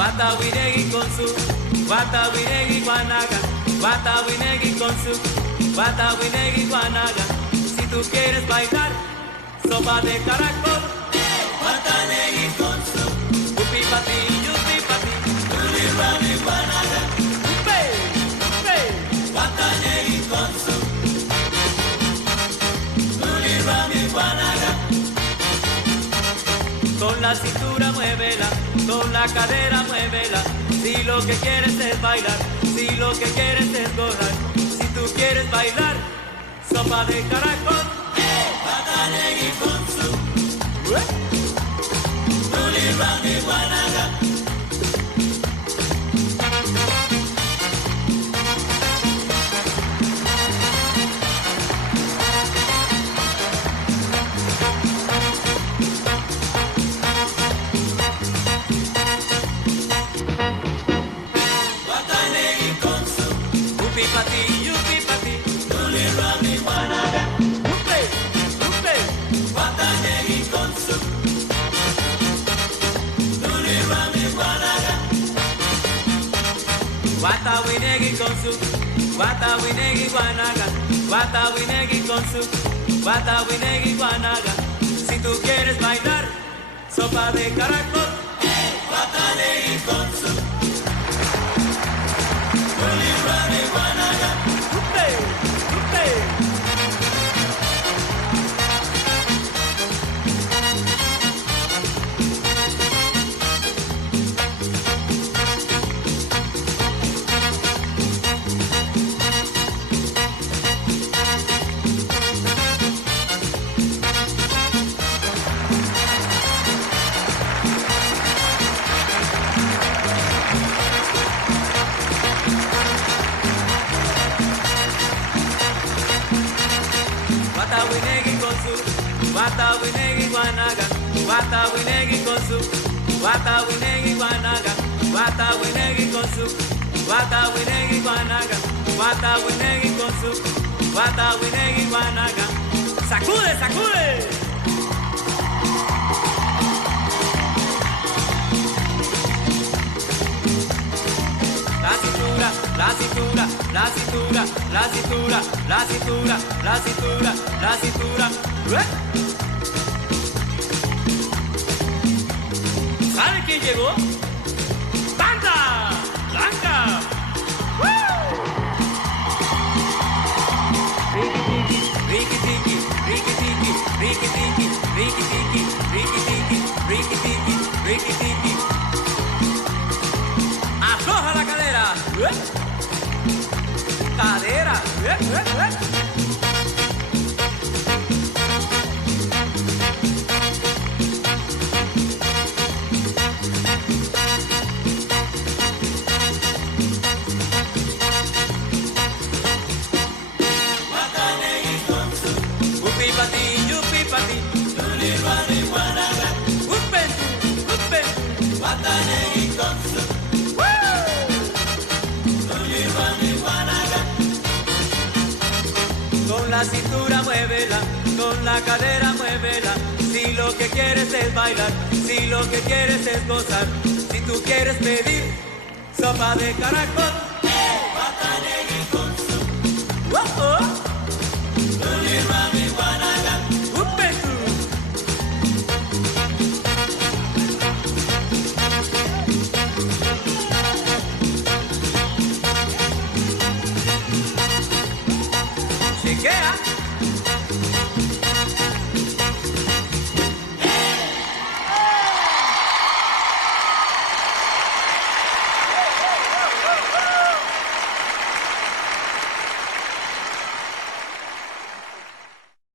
Watawinegi con su, Watawinegi guanaga, Watawinegi con su, Watawinegi guanaga. Si tú quieres bailar, sopa de caracol, Watanegi con su, upi pati, yupi pati, uli rami guanaga, upe, upe, Watanegi con su, uli rami guanaga. Con la cintura muévela, con la cadera muévela. Si lo que quieres es bailar, si lo que quieres es gozar. Si tú quieres bailar, sopa de caracol, Watanegi con su, uli rami guanaga. Pati, yupi pati, uli rami guanaga, upe, upe, Watanegi con su, uli rami guanaga. Watawinegi con su, Watawinegi guanaga, Watawinegi con su, Watawinegi guanaga. Si tú quieres bailar, sopa de caracol, Watanegi con su, uli rami guanaga. Upe, upe. Watawinegi con su, Watawinegi guanaga, Watawinegi con su, Watawinegi guanaga, Watawinegi con su, Watawinegi guanaga, Watawinegi con su, Watawinegi guanaga. ¡Sacude, sacude! La cintura, la cintura, la cintura, la cintura, la cintura, la cintura, la cintura. ¿Sabe quién llegó? ¡Banda! ¡Blanca! Riki tiki, riki tiki, riki tiki, riki tiki, riki tiki, riki tiki, riki tiki. Afloja la cadera. Cadera. Watanegi con su, upi pati, yupi pati, uli rami guanaga, upe, upe, Watanegi con su, uli rami guanaga. Con la cintura muévela, con la cadera muévela. Si lo que quieres es bailar, si lo que quieres es gozar. Si tú quieres pedir sopa de caracol, Watanegi con su, uli rami